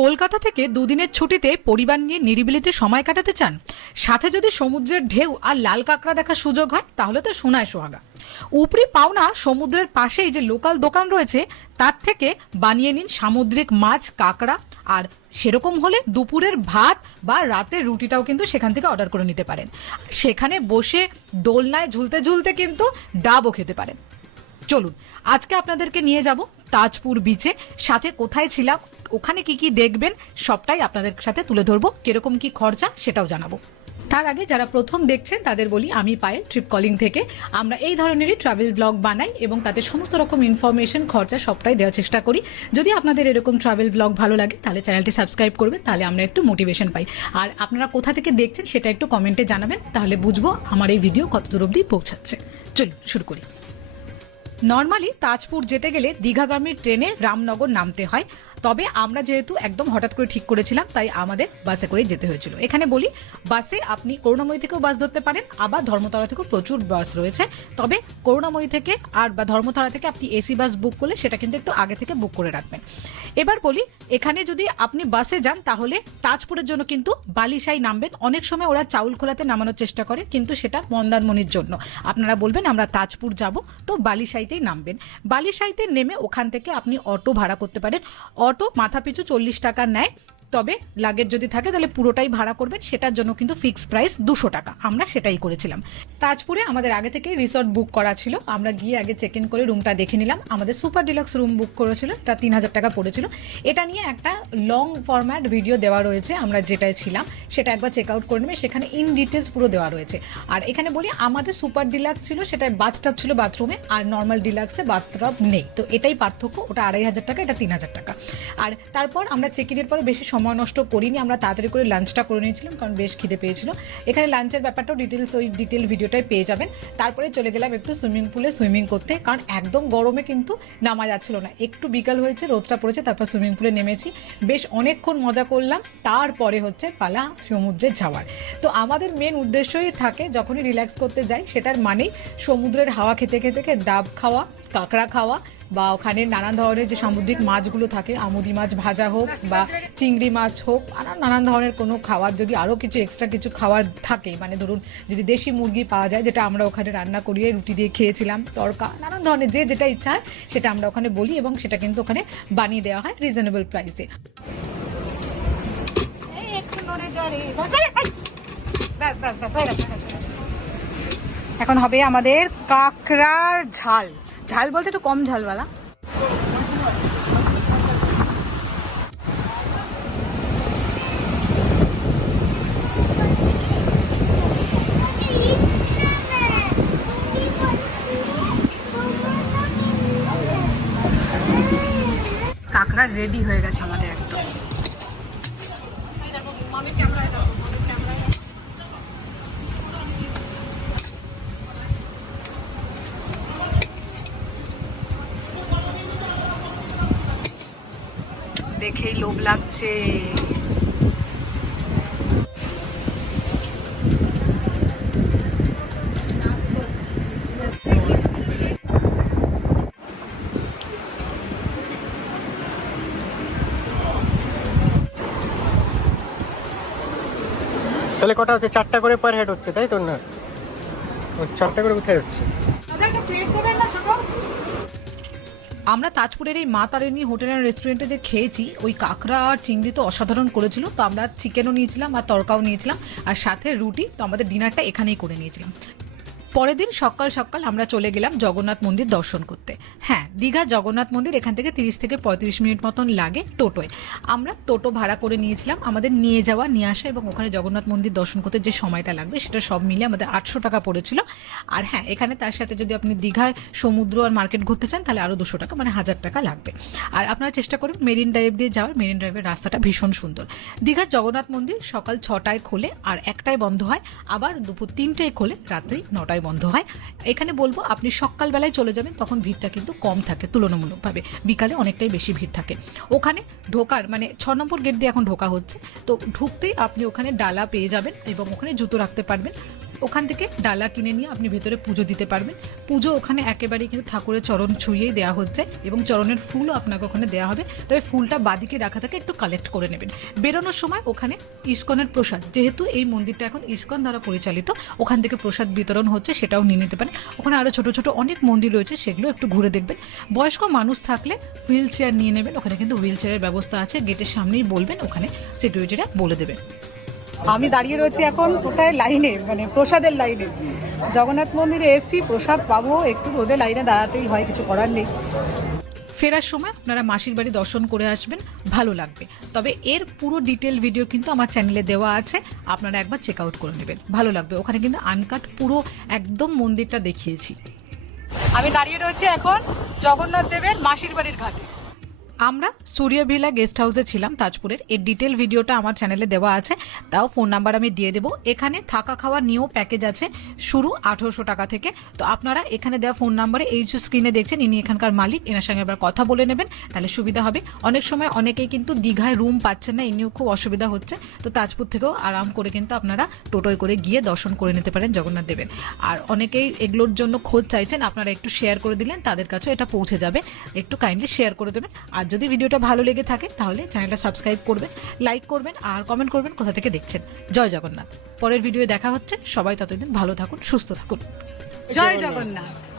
কলকাতা থেকে দুদিনের ছুটিতে পরিবার নিয়ে নিরিবিলিতে সময় কাটাতে চান? সাথে যদি সমুদ্রের ঢেউ আর লাল কাঁকড়া দেখার সুযোগ হয়, তাহলে তো সোনায় সোহাগা। উপরি পাওনা সমুদ্রের পাশেই যে লোকাল দোকান রয়েছে, তার থেকে বানিয়ে নিন সামুদ্রিক মাছ, কাঁকড়া। আর সেরকম হলে দুপুরের ভাত বা রাতের রুটিটাও কিন্তু সেখান থেকে অর্ডার করে নিতে পারেন। সেখানে বসে দোলনায় ঝুলতে ঝুলতে কিন্তু ডাবও খেতে পারেন। চলুন, আজকে আপনাদেরকে নিয়ে যাব তাজপুর বিচে সাথে কোথায় ছিলাম ওখানে কি কি দেখবেন সবটাই আপনাদের সাথে তুলে ধরবো। কীরকম কি খরচা সেটাও জানাব। তার আগে যারা প্রথম দেখছেন, তাদের বলি, আমি পায়েল ট্রিপ কলিং থেকে। আমরা এই ধরনেরই ট্রাভেল ব্লগ বানাই এবং তাতে সমস্ত রকম ইনফরমেশন খরচা সবটাই দেওয়ার চেষ্টা করি। যদি আপনাদের এরকম ট্রাভেল ব্লগ ভালো লাগে, তাহলে চ্যানেলটি সাবস্ক্রাইব করবেন, তাহলে আমরা একটু মোটিভেশন পাই। আর আপনারা কোথা থেকে দেখছেন, সেটা একটু কমেন্টে জানাবেন, তাহলে বুঝব আমার এই ভিডিও কত দূর অবধি পৌঁছাচ্ছে। চলুন, শুরু করি। নর্মালি তাজপুর যেতে গেলে দীঘাগামী ট্রেনে রামনগর নামতে হয়। তবে আমরা যেহেতু একদম হঠাৎ করে ঠিক করেছিলাম, তাই আমাদের বাসে করে যেতে হয়েছিল। এখানে বলি, বাসে আপনি করুণাময়ী থেকেও বাস ধরতে পারেন, আবার ধর্মতলা থেকেও প্রচুর বাস রয়েছে। তবে করুণাময়ী থেকে আর বা ধর্মতলা থেকে আপনি এসি বাস বুক করলে সেটা কিন্তু একটু আগে থেকে বুক করে রাখবেন। এবার বলি, এখানে যদি আপনি বাসে যান, তাহলে তাজপুরের জন্য কিন্তু বালিশাই নামবেন। অনেক সময় ওরা চাউল খোলাতে নামানোর চেষ্টা করে, কিন্তু সেটা মন্দারমণির জন্য। আপনারা বলবেন, আমরা তাজপুর যাব। তো বালিশাইতেই নামবেন। বালিশাইতে নেমে ওখান থেকে আপনি অটো ভাড়া করতে পারেন। অটো মাথা পিছু চল্লিশ টাকা নেয়। তবে লাগেজ যদি থাকে তাহলে পুরোটাই ভাড়া করবেন, সেটার জন্য কিন্তু ফিক্সড প্রাইস দুশো টাকা। আমরা সেটাই করেছিলাম। তাজপুরে আমাদের আগে থেকে রিসর্ট বুক করা ছিল। আমরা গিয়ে আগে চেক ইন করে রুমটা দেখে নিলাম। আমাদের সুপার ডিলাক্স রুম বুক করেছিল, এটা তিন হাজার টাকা পড়েছিল। এটা নিয়ে একটা লং ফরম্যাট ভিডিও দেওয়া রয়েছে, আমরা যেটায় ছিলাম, সেটা একবার চেক আউট করে নেবে। সেখানে ইন ডিটেলস পুরো দেওয়া রয়েছে। আর এখানে বলি, আমাদের সুপার ডিলাক্স ছিল, সেটায় বাথটাব ছিল বাথরুমে আর নর্মাল ডিলাক্সে বাথটাব নেই। তো এটাই পার্থক্য, ওটা আড়াই হাজার টাকা, এটা তিন হাজার টাকা। আর তারপর আমরা চেক ইনের পরে বেশি সময় নষ্ট করিনি, আমরা তাড়াতাড়ি করে লাঞ্চটা করে নিয়েছিলাম, কারণ বেশ খিদে পেয়েছিল। এখানে লাঞ্চের ব্যাপারটাও ডিটেলস ওই ডিটেল ভিডিওটাই পেয়ে যাবেন। তারপরে চলে গেলাম একটু সুইমিং পুলে সুইমিং করতে, কারণ একদম গরমে কিন্তু নামা যাচ্ছিল না। একটু বিকাল হয়েছে, রোদটা পড়েছে, তারপর সুইমিং পুলে নেমেছি। বেশ অনেকক্ষণ মজা করলাম, তারপরে হচ্ছে পালা সমুদ্রে যাওয়ার। তো আমাদের মেন উদ্দেশ্যই থাকে, যখনই রিল্যাক্স করতে যাই, সেটার মানেই সমুদ্রের হাওয়া খেতে খেতে খেতে ডাব খাওয়া কাঁকড়া খাওয়া বা ওখানে নানান ধরনের যে সামুদ্রিক মাছগুলো থাকে, আমুদি মাছ ভাজা হোক বা চিংড়ি মাছ হোক, আর নানান ধরনের কোনো খাবার যদি আরও কিছু এক্সট্রা কিছু খাবার থাকে মানে ধরুন যদি দেশি মুরগি পাওয়া যায়, যেটা আমরা ওখানে রান্না করিয়ে রুটি দিয়ে খেয়েছিলাম তড়কা নানান ধরনের যে যেটা ইচ্ছা সেটা আমরা ওখানে বলি এবং সেটা কিন্তু ওখানে বানিয়ে দেওয়া হয় রিজনেবল প্রাইসে এখন হবে আমাদের কাঁকড়ার ঝাল। ঝাল বলতে একটু কম ঝালওয়ালা। কাঁকড়া রেডি হয়ে গেছে আমাদের একদম। দেখেই লোভ লাগছে। তাহলে কটা হচ্ছে? চারটা করে পার হেড হচ্ছে তাই তো না? ও, চারটা করে কোথায় হচ্ছে? আমরা তাজপুরের এই মা তারিণী হোটেল অ্যান্ড রেস্টুরেন্টে যে খেয়েছি, ওই কাঁকড়া আর চিংড়ি তো অসাধারণ করেছিল। তো আমরা চিকেনও নিয়েছিলাম আর তরকাও নিয়েছিলাম আর সাথে রুটি, তো আমাদের ডিনারটা এখানেই করে নিয়েছিলাম। পরের দিন সকাল সকাল আমরা চলে গেলাম জগন্নাথ মন্দির দর্শন করতে। হ্যাঁ দীঘা জগন্নাথ মন্দির এখান থেকে তিরিশ থেকে পঁয়ত্রিশ মিনিট মতন লাগে টোটোয়। আমরা টোটো ভাড়া করে নিয়েছিলাম, আমাদের নিয়ে যাওয়া, নিয়ে আসা এবং ওখানে জগন্নাথ মন্দির দর্শন করতে যে সময়টা লাগবে সেটা সব মিলে আমাদের আটশো টাকা পড়েছিল। আর হ্যাঁ এখানে তার সাথে যদি আপনি দীঘায় সমুদ্র আর মার্কেট ঘুরতে চান তাহলে আরও দুশো টাকা মানে হাজার টাকা লাগবে। আর আপনারা চেষ্টা করুন মেরিন ড্রাইভ দিয়ে যাওয়ার, মেরিন ড্রাইভের রাস্তাটা ভীষণ সুন্দর। দীঘার জগন্নাথ মন্দির সকাল ছটায় খোলে আর একটায় বন্ধ হয়, আবার দুপুর তিনটায় খোলে রাত্রি নটায় বন্ধ হয়। এখানে বলব, আপনি সকালবেলায় চলে যাবেন, তখন ভিড়টা কিন্তু কম থাকে, তুলনামূলকভাবে। বিকালে অনেকটাই বেশি ভিড় থাকে। ওখানে ঢোকার মানে ছ নম্বর গেট দিয়ে এখন ঢোকা হচ্ছে। তো ঢুকতেই আপনি ওখানে ডালা পেয়ে যাবেন এবং ওখানে জুতো রাখতে পারবেন। ওখান থেকে ডালা কিনে নিয়ে আপনি ভেতরে পুজো দিতে পারবেন। পুজো ওখানে একেবারেই কিন্তু ঠাকুরের চরণ ছুঁয়েই দেওয়া হচ্ছে এবং চরণের ফুলও আপনাকে ওখানে দেওয়া হবে। তবে ফুলটা বাদিকে রাখা থাকে একটু কালেক্ট করে নেবেন। বেরোনোর সময় ওখানে ইস্কনের প্রসাদ, যেহেতু এই মন্দিরটা এখন ইস্কন দ্বারা পরিচালিত, ওখান থেকে প্রসাদ বিতরণ হচ্ছে সেটাও নিয়ে নিতে পারেন। ওখানে আরও ছোট ছোট অনেক মন্দির রয়েছে, সেগুলো একটু ঘুরে দেখবেন। বয়স্ক মানুষ থাকলে হুইল চেয়ার নিয়ে নেবেন, ওখানে কিন্তু হুইল চেয়ারের ব্যবস্থা আছে, গেটের সামনেই বলবেন, ওখানে সিকিউরিটিরা বলে দেবে। আমি দাঁড়িয়ে রয়েছি এখন কোথায়? লাইনে মানে প্রসাদের লাইনে। জগন্নাথ মন্দিরে এসছি প্রসাদ পাবো একটু রোদে লাইনে দাঁড়াতেই হয় কিছু করার নেই। ফেরার সময় আপনারা মাসির বাড়ি দর্শন করে আসবেন ভালো লাগবে। তবে এর পুরো ডিটেল ভিডিও কিন্তু আমার চ্যানেলে দেওয়া আছে আপনারা একবার চেক আউট করে নেবেন। ভালো লাগবে। ওখানে কিন্তু আনকাট পুরো একদম মন্দিরটা দেখিয়েছি। আমি দাঁড়িয়ে রয়েছি এখন জগন্নাথ দেবের মাসির বাড়ির ঘাটে। আমরা সূর্যভিলা গেস্ট হাউসে ছিলাম তাজপুরের। এর ডিটেল ভিডিওটা আমার চ্যানেলে দেওয়া আছে। তাও ফোন নাম্বার আমি দিয়ে দেবো। এখানে থাকা খাওয়া নিয়েও প্যাকেজ আছে। শুরু আঠেরোশো টাকা থেকে। তো আপনারা এখানে দেওয়া ফোন নাম্বারে এই যে স্ক্রিনে দেখছেন, ইনি এখানকার মালিক। এনার সঙ্গে আবার কথা বলে নেবেন। তাহলে সুবিধা হবে। অনেক সময় অনেকেই কিন্তু দীঘায় রুম পাচ্ছেন না। এনিও খুব অসুবিধা হচ্ছে। তো তাজপুর থেকেও আরাম করে কিন্তু আপনারা টোটোয় করে গিয়ে দর্শন করে নিতে পারেন জগন্নাথ দেবের। আর অনেকেই এগুলোর জন্য খোঁজ চাইছেন। আপনারা একটু শেয়ার করে দিলেন, তাদের কাছেও এটা পৌঁছে যাবে। একটু কাইন্ডলি শেয়ার করে দেবেন। আর যদি ভিডিওটা ভালো লেগে থাকে, তাহলে চ্যানেলটা সাবস্ক্রাইব করবেন, লাইক করবেন, আর কমেন্ট করবেন কোথা থেকে দেখছেন। জয় জগন্নাথ। পরের ভিডিও দেখা হচ্ছে। সবাই ততদিন ভালো থাকুন, সুস্থ থাকুন। জয় জগন্নাথ।